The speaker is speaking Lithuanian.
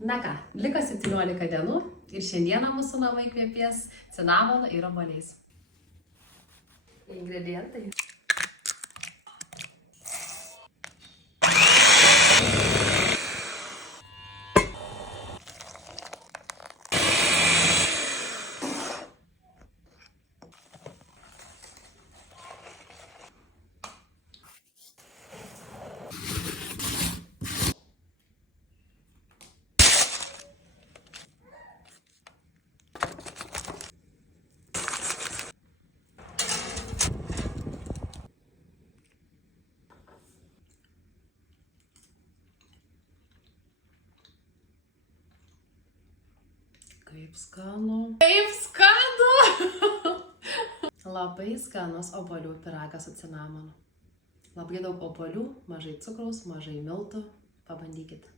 Na ką, liko 17 dienų ir šiandieną mūsų namai kvepės cinamonu ir obuoliais. Ingredientai. Kaip skanu. Kaip skanu! Labai skanus obuolių pyragas su cinamonu. Labai daug obuolių, mažai cukraus, mažai miltų. Pabandykit.